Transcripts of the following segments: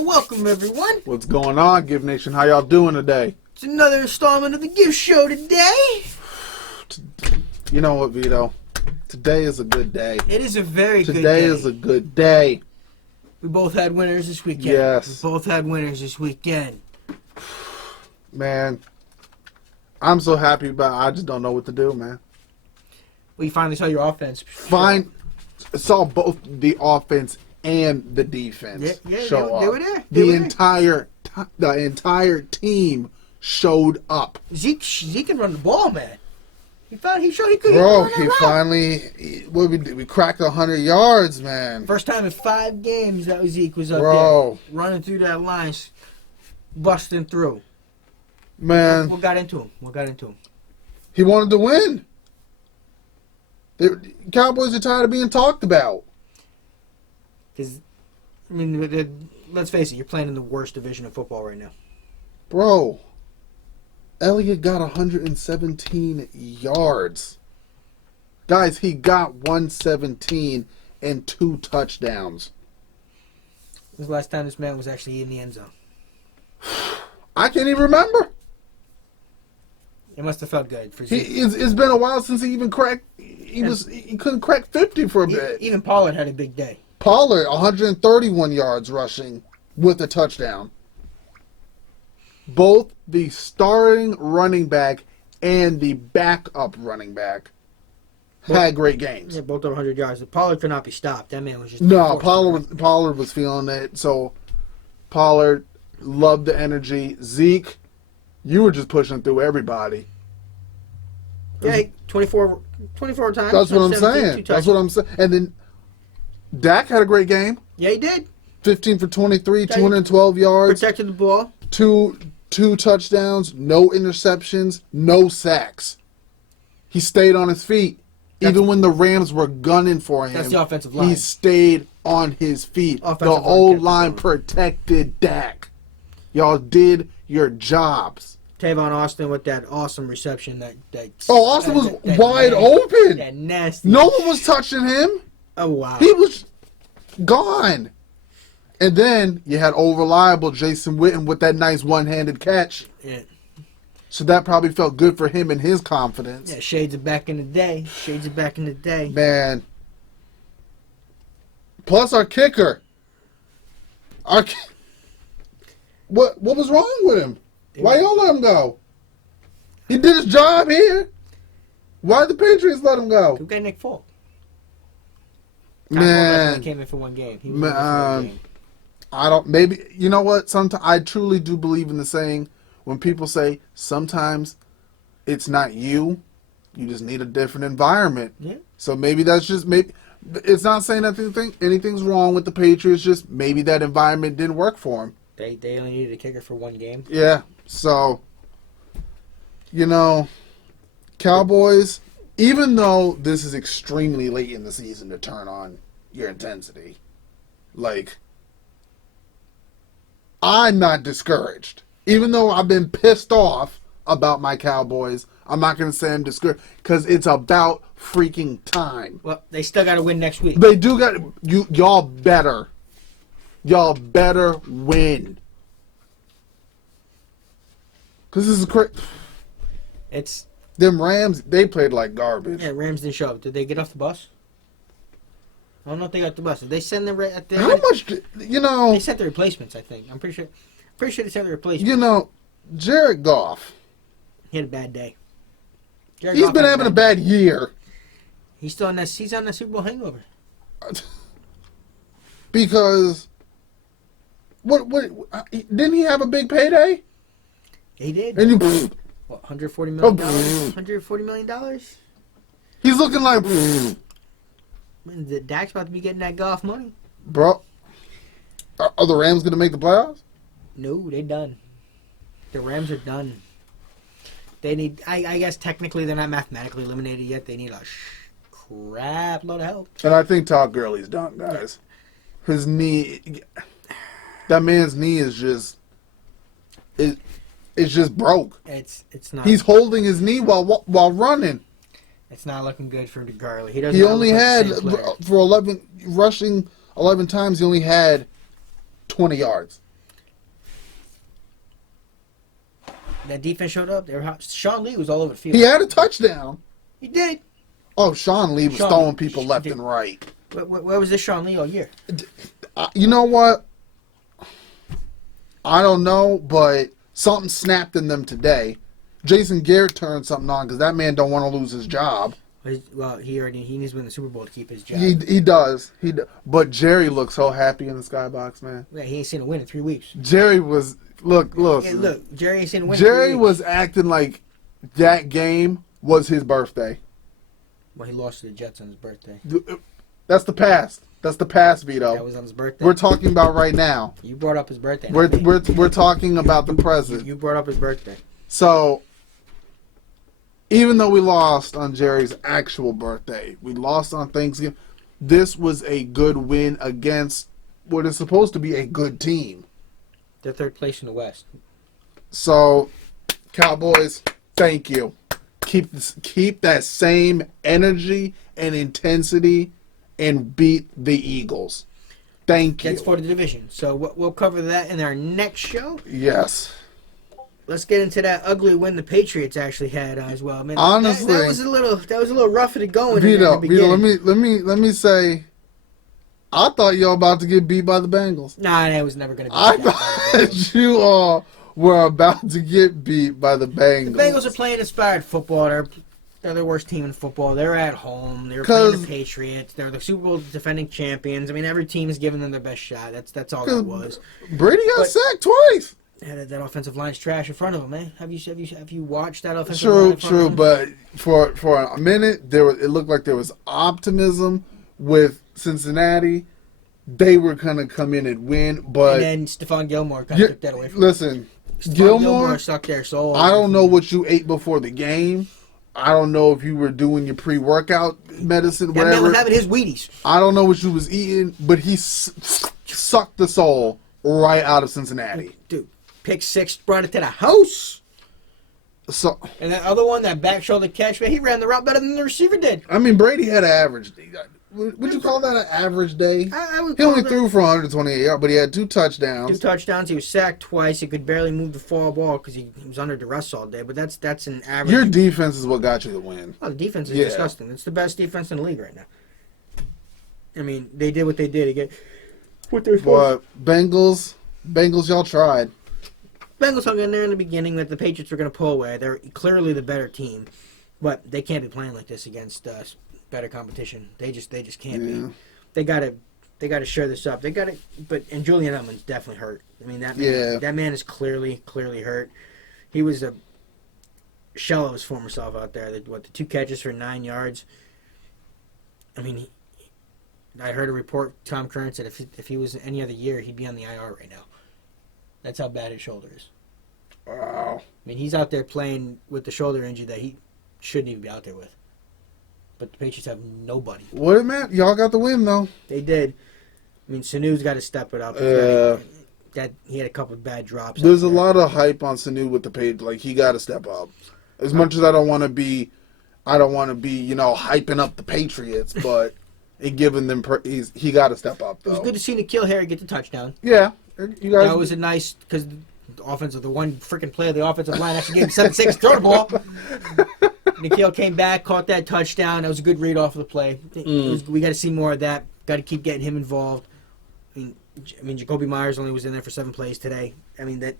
Welcome everyone. What's going on, Giv Nation? How y'all doing today? It's another installment of the Giv Show today. You know what, Vito? Today is a good day. It is a very good day. Today is a good day. We both had winners this weekend. Yes. We both had winners this weekend. Man, I'm so happy about it. I just don't know what to do, man. Well, you finally saw your offense. Saw both the offense and the defense show up. They were there. The entire team showed up. Zeke can run the ball, man. He showed he could. Bro, we cracked 100 yards, man. First time in 5 games that Zeke was up there, running through that line, busting through. Man, What got into him? He wanted to win. The Cowboys are tired of being talked about. Because, I mean, let's face it, you're playing in the worst division of football right now. Bro, Elliott got 117 yards. Guys, he got 117 and 2 touchdowns. When was the last time this man was actually in the end zone? I can't even remember. It must have felt good for Zeke. It's been a while since he even cracked. He couldn't crack 50 for a bit. Even Pollard had a big day. Pollard, 131 yards rushing with a touchdown. Both the starting running back and the backup running back had great games. Yeah, both over 100 yards. Pollard could not be stopped. That man was just... No, Pollard was feeling it. So Pollard loved the energy. Zeke, you were just pushing through everybody. Yeah, 24 times. That's what I'm saying. And then Dak had a great game. Yeah, he did. 15 for 23, 212 yards. Protected the ball. Two touchdowns, no interceptions, no sacks. He stayed on his feet. Even when the Rams were gunning for him. That's the offensive line. He stayed on his feet. The O-line protected Dak. Y'all did your jobs. Tavon Austin with that awesome reception. Austin was wide open. That nasty. No one was touching him. Oh, wow. He was gone. And then you had reliable Jason Witten with that nice one-handed catch. Yeah. So that probably felt good for him and his confidence. Yeah, shades of back in the day. Man. Plus our kicker. What was wrong with him? Why y'all let him go? He did his job here. Why did the Patriots let him go? Who got Nick Folk? Man. He came in for one game. Maybe, you know what? Sometimes I truly do believe in the saying when people say sometimes it's not you just need a different environment. Yeah. So maybe that's just it's not saying anything's wrong with the Patriots, just maybe that environment didn't work for him. They only needed a kicker for one game. Yeah. So, Cowboys, even though this is extremely late in the season to turn on your intensity, I'm not discouraged. Even though I've been pissed off about my Cowboys, I'm not going to say I'm discouraged because it's about freaking time. Well, they still got to win next week. They do got y'all better. Y'all better win. Because this is crazy. Them Rams, they played like garbage. Yeah, Rams didn't show up. Did they get off the bus? I don't know if they got the bus. Did they send them at the... How much, They sent the replacements, I think. I'm pretty sure they sent the replacements. Jared Goff. He had a bad day. He's been having a bad year. He's on that Super Bowl hangover. Because... What? Didn't he have a big payday? He did. And what, $140 million? $140 million? He's looking like... Dak's about to be getting that golf money. Bro, are the Rams going to make the playoffs? No, they're done. The Rams are done. They need... I guess technically they're not mathematically eliminated yet. They need a crap load of help. And I think Todd Gurley's done, guys. His knee... That man's knee is just... It's just broke. It's not. He's holding his knee while running. It's not looking good for Gurley. He only had for 11 rushing 11 times. He only had 20 yards. That defense showed up. Sean Lee was all over the field. He had a touchdown. He did. Oh, Sean Lee was throwing people left and right. Where was this Sean Lee all year? You know what? I don't know, but something snapped in them today. Jason Garrett turned something on because that man don't want to lose his job. Well, he needs to win the Super Bowl to keep his job. He does. But Jerry looks so happy in the skybox, man. Yeah, he ain't seen a win in 3 weeks. Jerry was look. Hey, look, Jerry ain't seen a win. Jerry in 3 weeks. was acting like that game was his birthday. Well, he lost to the Jets on his birthday. That's the past. That's the past, Vito. That was on his birthday. We're talking about right now. You brought up his birthday. We're talking about the present. You brought up his birthday. So, even though we lost on Jerry's actual birthday, we lost on Thanksgiving, this was a good win against what is supposed to be a good team. They're third place in the West. So, Cowboys, thank you. Keep that same energy and intensity and beat the Eagles. Thank you. That's for the division. So we'll cover that in our next show. Yes. Let's get into that ugly win the Patriots actually had as well. Man, honestly, that was a little rough to go in Vito, the beginning. Vito, let me say, I thought y'all about to get beat by the Bengals. Nah, that was never going to be. I thought you all were about to get beat by the Bengals. The Bengals are playing inspired football. They're the worst team in football. They're at home. They're playing the Patriots. They're the Super Bowl defending champions. I mean, every team is giving them their best shot. That's all that was. Brady got sacked twice. Yeah, that offensive line's trash in front of him, man. Have you watched that offensive line? True, but for a minute it looked like there was optimism with Cincinnati. They were gonna come in and win, but and then Stephon Gilmore kind of took that away from Listen, Gilmore sucked their soul. I don't know what you ate before the game. I don't know if you were doing your pre-workout medicine. That man was having his Wheaties. I don't know what you was eating, but he sucked the soul right out of Cincinnati. Dude, pick six, brought it to the house. So, and that other one, that back shoulder catch, man, he ran the route better than the receiver did. I mean, Brady had an average. Would you call that an average day? He only threw for 128 yards, but he had 2 touchdowns. 2 touchdowns. He was sacked twice. He could barely move the foul ball because he was under duress all day. But that's an average. Your defense is what got you the win. Oh, the defense is disgusting. It's the best defense in the league right now. I mean, they did what they did again. What they're But Bengals, y'all tried. Bengals hung in there in the beginning that the Patriots were going to pull away. They're clearly the better team, but they can't be playing like this against better competition. They just can't be. They gotta share this up. And Julian Edelman's definitely hurt. I mean that man is clearly hurt. He was a shell of his former self out there. The 2 catches for 9 yards. I mean, I heard a report. Tom Curran said if he was any other year, he'd be on the IR right now. That's how bad his shoulder is. Wow. I mean, he's out there playing with the shoulder injury that he shouldn't even be out there with. But the Patriots have nobody. What it meant? Y'all got the win, though. They did. I mean, Sanu's got to step it up. He had a couple of bad drops. There's a lot of hype on Sanu with the page. Like, he got to step up. As much as I don't want to be, hyping up the Patriots, but and giving them, he got to step up, though. It was good to see N'Keal Harry get the touchdown. Yeah. You guys. That was a nice, because the one freaking play of the offensive line actually gave him 7-6 throw the ball. N'Keal came back, caught that touchdown. That was a good read off of the play. We got to see more of that. Got to keep getting him involved. I mean, Jacoby Myers only was in there for 7 plays today. I mean, that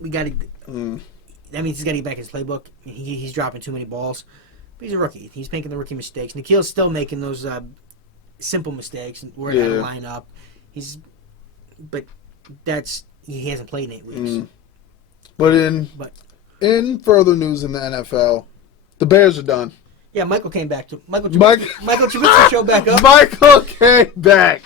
means he's got to get back in his playbook. He's dropping too many balls. But he's a rookie. He's making the rookie mistakes. N'Keal's still making those simple mistakes where to line up. He hasn't played in 8 weeks. But in further news in the NFL, the Bears are done. Yeah, Michael came back. Michael Trubisky showed back up. Michael came back.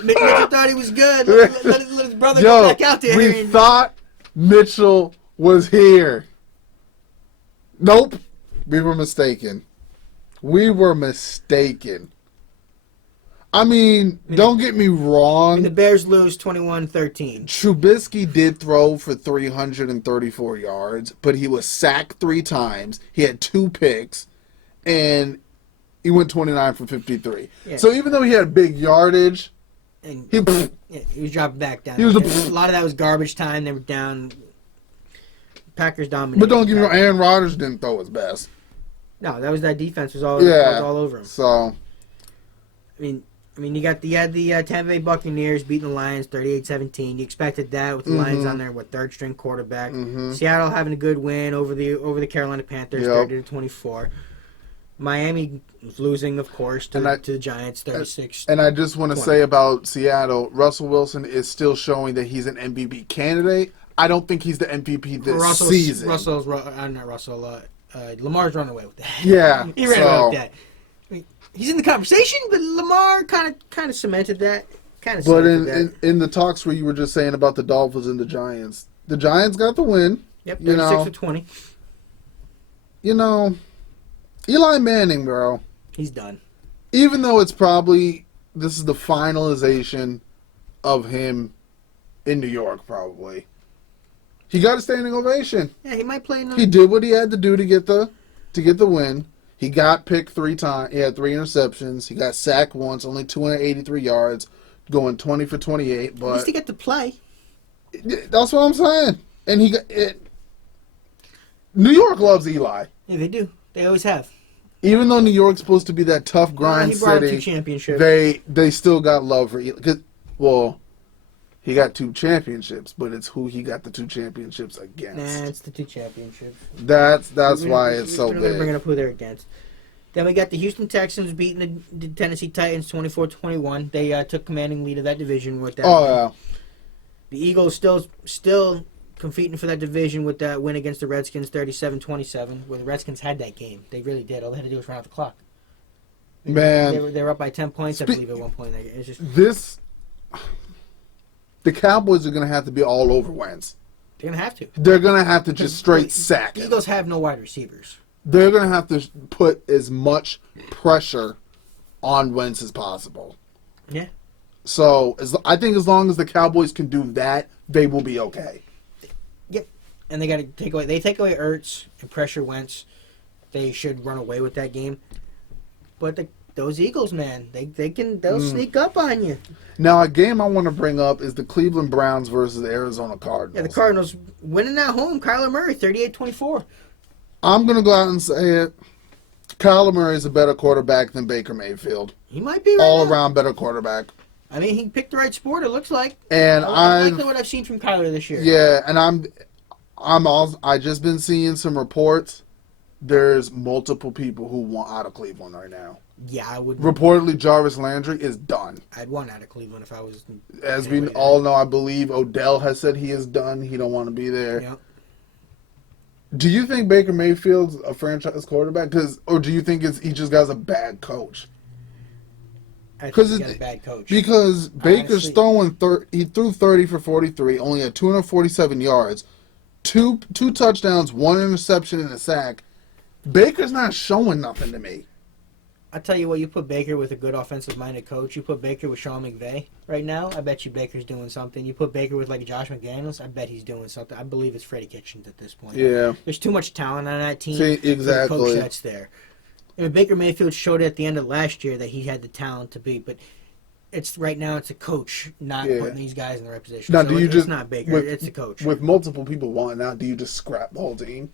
Mitchell thought he was good. Let his brother go back out there. We thought Mitchell was here. Nope. We were mistaken. I mean, don't get me wrong. The Bears lose 21-13. Trubisky did throw for 334 yards, but he was sacked 3 times. He had 2 picks, and he went 29 for 53. Yeah. So even though he had big yardage, he was dropping back down. A lot of that was garbage time. They were down. Packers dominated. But don't get me wrong, Aaron Rodgers didn't throw his best. No, that defense was all over him. So, I mean, you had the Tampa Bay Buccaneers beating the Lions 38-17. You expected that with the Lions on their third string quarterback. Seattle having a good win over the Carolina Panthers 30-24. Miami was losing, of course, to the Giants 36. And I just want to say about Seattle, Russell Wilson is still showing that he's an MVP candidate. I don't think he's the MVP this season. Lamar's running away with that. Yeah, he ran away with that. I mean, he's in the conversation, but Lamar kind of cemented that. But in the talks where you were just saying about the Dolphins and the Giants got the win. Yep, 36-20. Eli Manning, bro. He's done. Even though this is the finalization of him in New York, probably. He got a standing ovation. Yeah, he might play. He did what he had to do to get the win. He got picked 3 times. He had 3 interceptions. He got sacked once, only 283 yards, going 20 for 28. But at least he got to play. That's what I'm saying. And New York loves Eli. Yeah, they do. They always have. Even though New York's supposed to be that tough grind he brought city, 2 championships. They still got love for Eli. He got 2 championships, but it's who he got the 2 championships against. Nah, it's the 2 championships. That's why it's so big. We're bringing up who they're against. Then we got the Houston Texans beating the Tennessee Titans 24-21. They took commanding lead of that division with that. Oh yeah. The Eagles still competing for that division with that win against the Redskins 37-27, where the Redskins had that game. They really did. All they had to do was run out the clock. Man, they were up by 10 points, I believe, at one point. It's just the Cowboys are going to have to be all over Wentz. They're going to have to. They're going to have to just straight sack him. The Eagles have no wide receivers. They're going to have to put as much pressure on Wentz as possible. Yeah. So I think as long as the Cowboys can do that, they will be okay. Yep. And they got to take away Ertz and pressure Wentz. They should run away with that game. But those Eagles, man, they'll sneak up on you. Now, a game I want to bring up is the Cleveland Browns versus the Arizona Cardinals. Yeah, the Cardinals winning at home. Kyler Murray, 38-24. I'm going to go out and say it. Kyler Murray is a better quarterback than Baker Mayfield. He might be all-around better quarterback. I mean, he picked the right sport, it looks like. And I like what I've seen from Kyler this year. Yeah, and I just been seeing some reports. There's multiple people who want out of Cleveland right now. Yeah, I would. Reportedly, Jarvis Landry is done. I'd want out of Cleveland if I was. As we all know, I believe Odell has said he is done. He don't want to be there. Yep. Do you think Baker Mayfield's a franchise quarterback? Or do you think he just got a bad coach? I think he got a bad coach. Because Baker's throwing he threw 30 for 43, only had 247 yards, two touchdowns, 1 interception, and a sack. Baker's not showing nothing to me. I tell you what, you put Baker with a good offensive-minded coach. You put Baker with Sean McVay right now, I bet you Baker's doing something. You put Baker with, like, Josh McDaniels, I bet he's doing something. I believe it's Freddie Kitchens at this point. Yeah. There's too much talent on that team. See, exactly. For the coach that's there. I mean, Baker Mayfield showed at the end of last year that he had the talent to beat, but right now it's a coach not putting these guys in the right position. Now, so it's not Baker, it's a coach. With multiple people wanting out, do you just scrap the whole team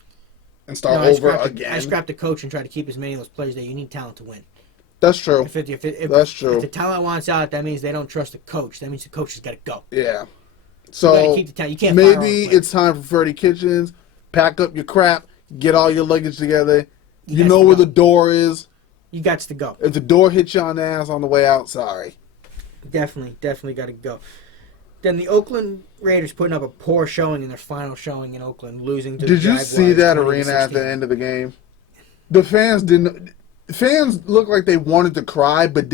and start over again? I scrap the coach and try to keep as many of those players there. You need talent to win. That's true. That's true. If the talent wants out, that means they don't trust the coach. That means the coach has got to go. Yeah. So you got to keep the talent. You can't maybe it's time for Freddie Kitchens. Pack up your crap. Get all your luggage together. You know where the door is. You got to go. If the door hits you on the ass on the way out, sorry. Definitely got to go. Then the Oakland Raiders putting up a poor showing in their final showing in Oakland, losing to the Jaguars. Did you see that arena at the end of the game? The fans didn't. Fans looked like they wanted to cry, but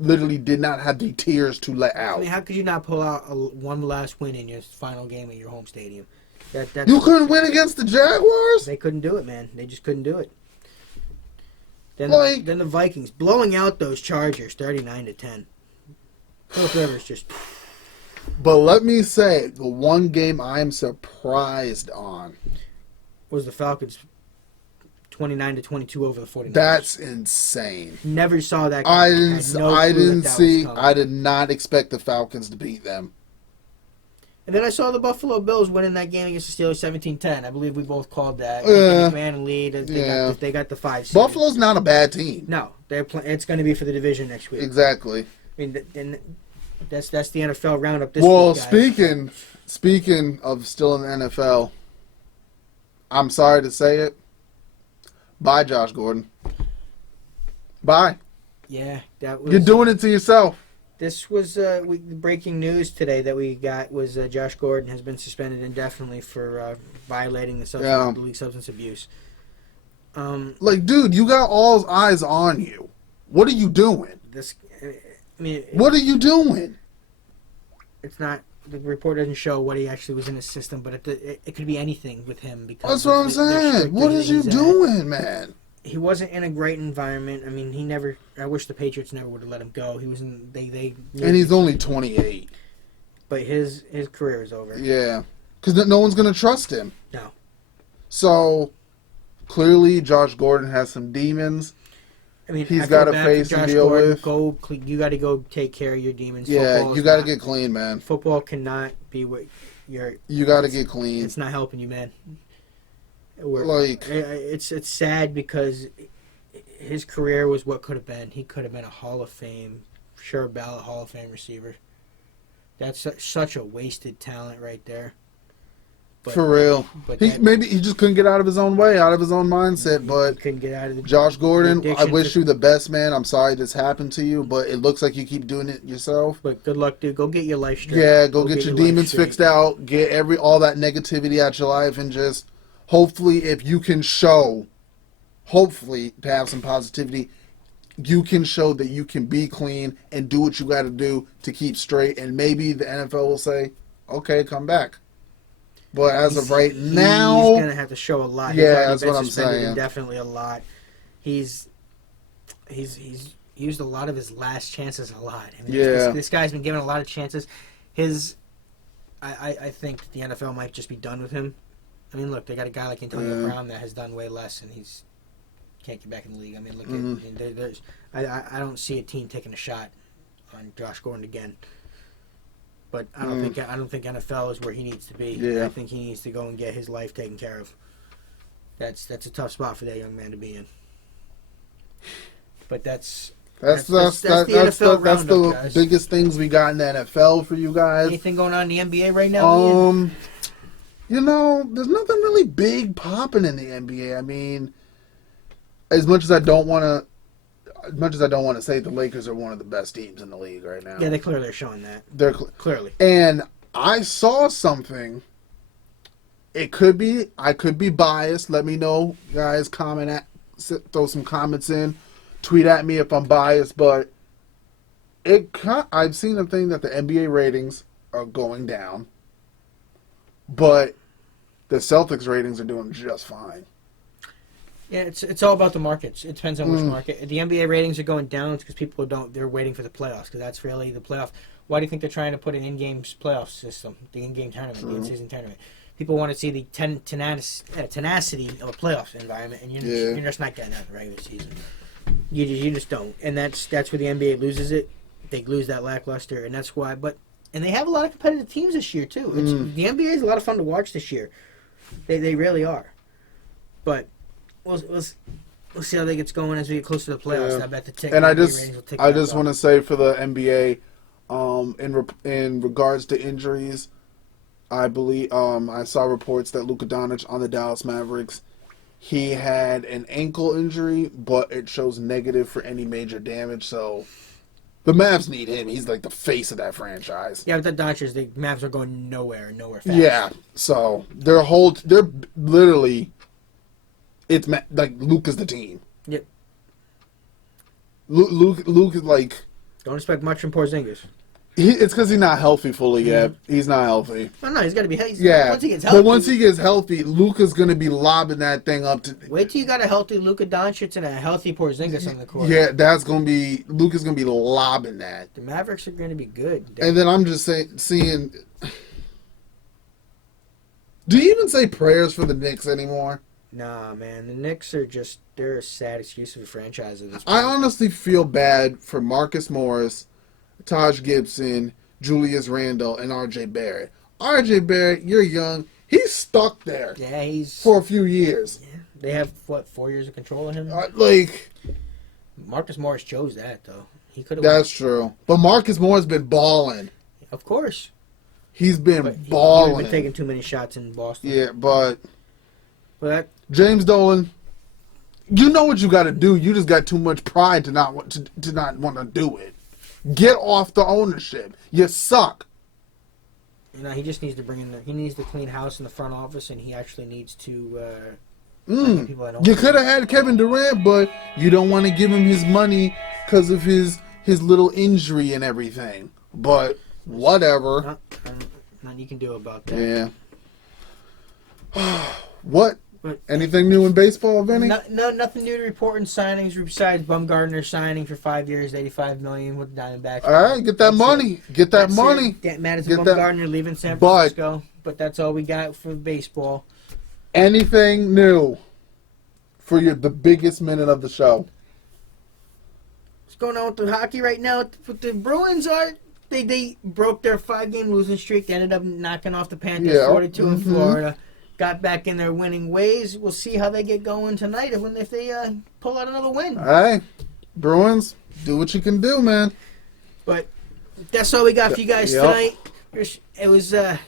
literally did not have the tears to let out. I mean, how could you not pull out one last win in your final game at your home stadium? You couldn't win against the Jaguars? They couldn't do it, man. They just couldn't do it. Then the Vikings blowing out those Chargers 39-10. Philip Rivers just. But let me say, the one game I'm surprised on was the Falcons 29-22 over the 49ers. That's insane. Never saw that. I did not expect the Falcons to beat them. And then I saw the Buffalo Bills winning that game against the Steelers 17-10. I believe we both called that. McMahon and lead. They got the 5 seed. Buffalo's not a bad team. No, it's going to be for the division next week. Exactly. I mean, and that's the NFL roundup this week. Well, speaking of still in the NFL, I'm sorry to say it. Bye, Josh Gordon. Bye. Yeah, that was. You're doing it to yourself. This was breaking news today that we got was Josh Gordon has been suspended indefinitely for violating the league substance abuse. Dude, you got all eyes on you. What are you doing? What are you doing? It's not. The report doesn't show what he actually was in his system, but it could be anything with him. Because that's what I'm saying. What is you doing, man? He wasn't in a great environment. I mean, he never. I wish the Patriots never would have let him go. He was in. And he's only 28. But his career is over. Yeah, because no one's gonna trust him. No. So clearly, Josh Gordon has some demons. I mean, he's got a face to deal with. You got to go take care of your demons. Yeah, you got to get clean, man. Football cannot be what you're. You got to get clean. It's not helping you, man. It's sad because his career was what could have been. He could have been a Hall of Fame, sure ballot Hall of Fame receiver. That's such a wasted talent right there. But, for real. But maybe he just couldn't get out of his own way, out of his own mindset. But couldn't get out of the Josh Gordon, I wish you the best, man. I'm sorry this happened to you, but it looks like you keep doing it yourself. But good luck, dude. Go get your life straight. Yeah, go get your demons fixed out. Get all that negativity out your life, and just hopefully, if you can show, to have some positivity, you can show that you can be clean and do what you got to do to keep straight, and maybe the NFL will say, okay, come back. But as of right now, he's going to have to show a lot. Yeah, that's what I'm saying. Definitely a lot. He's used a lot of his last chances a lot. I mean, this guy's been given a lot of chances. I think the NFL might just be done with him. I mean, look, they got a guy like Antonio Brown that has done way less, and he's can't get back in the league. I mean, look, I don't see a team taking a shot on Josh Gordon again. But I don't think NFL is where he needs to be. Yeah. I think he needs to go and get his life taken care of. That's a tough spot for that young man to be in. But that's the NFL that's the biggest things we got in the NFL for you guys. Anything going on in the NBA right now? There's nothing really big popping in the NBA. I mean, as much as I don't want to say the Lakers are one of the best teams in the league right now. Yeah, they clearly are showing that. They're clearly. And I saw something. I could be biased. Let me know, guys. Throw some comments in. Tweet at me if I'm biased. But I've seen a thing that the NBA ratings are going down, but the Celtics ratings are doing just fine. Yeah, it's all about the markets. It depends on which market. The NBA ratings are going down because people they're waiting for the playoffs because that's really the playoff. Why do you think they're trying to put an in-game playoff system, the in-game tournament, the in-season tournament? People want to see the tenacity of a playoff environment, and you're just not getting that in the regular season. You just don't, and that's where the NBA loses it. They lose that lackluster, and that's why. And they have a lot of competitive teams this year too. The NBA is a lot of fun to watch this year. They really are, but. We'll see how that gets going as we get closer to the playoffs. Yeah. I bet the tick. And I just want to say for the NBA, in regards to injuries, I believe I saw reports that Luka Doncic on the Dallas Mavericks, he had an ankle injury, but it shows negative for any major damage. So the Mavs need him. He's like the face of that franchise. Yeah, but the Doncic, the Mavs are going nowhere fast. Yeah, so they're literally. It's like Luka's the team. Yep. Luke is like. Don't expect much from Porzingis. It's because he's not healthy fully yet. He's not healthy. No, he's got to be healthy. Yeah. Once he gets healthy. But once he gets healthy, Luka's going to be lobbing that thing up to. Wait till you got a healthy Luka Doncic and a healthy Porzingis on the court. Yeah, that's going to be. Luka's going to be lobbing that. The Mavericks are going to be good. And then I'm just seeing. Do you even say prayers for the Knicks anymore? Nah, man. The Knicks are they're a sad excuse of a franchise at this point. I honestly feel bad for Marcus Morris, Taj Gibson, Julius Randle, and R.J. Barrett. R.J. Barrett, you're young. He's stuck there. Yeah, he's for a few years. Yeah. They have 4 years of control of him. Marcus Morris chose that though. He could have. That's true. But Marcus Morris been balling. Of course. He's been balling. He's been taking too many shots in Boston. Yeah, but James Dolan, you know what you got to do. You just got too much pride to not want to do it. Get off the ownership. You suck. He just needs to bring in he needs to clean house in the front office, and he actually needs to. People that you could have had Kevin Durant, but you don't want to give him his money because of his little injury and everything. But whatever. Nothing you can do about that. Yeah. What? Anything new in baseball, Vinny? No, nothing new to report in signings besides Bumgarner signing for 5 years, $85 million with the Diamondbacks. All right, get that money. Get that money. Madison Bumgarner leaving San Francisco, but that's all we got for baseball. Anything new for the biggest minute of the show? What's going on with the hockey right now? With the Bruins they broke their 5-game losing streak. They ended up knocking off the Panthers 42 in Florida. Got back in their winning ways. We'll see how they get going tonight if they pull out another win. All right, Bruins, do what you can do, man. But that's all we got for you guys tonight. It was It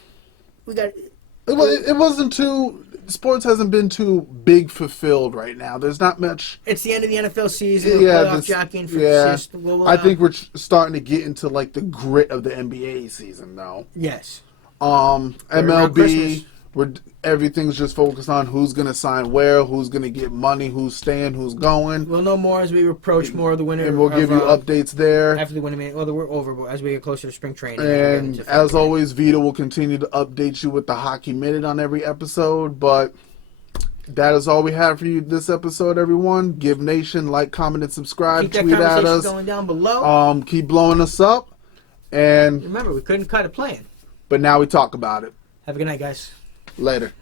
wasn't too. Sports hasn't been too big fulfilled right now. There's not much. It's the end of the NFL season. Playoff jockeying for I think we're starting to get into like the grit of the NBA season, though. Yes. MLB. Everything's just focused on who's going to sign where, who's going to get money, who's staying, who's going. We'll know more as we approach more of the winter. And we'll give you updates there. After the winter, we're over, but as we get closer to spring training. And as always, Vito will continue to update you with the Hockey Minute on every episode. But that is all we have for you this episode, everyone. Give Nation, like, comment, and subscribe. Keep Tweet that at us. Going down below. Keep blowing us up. And remember, we couldn't cut a plan. But now we talk about it. Have a good night, guys. Later.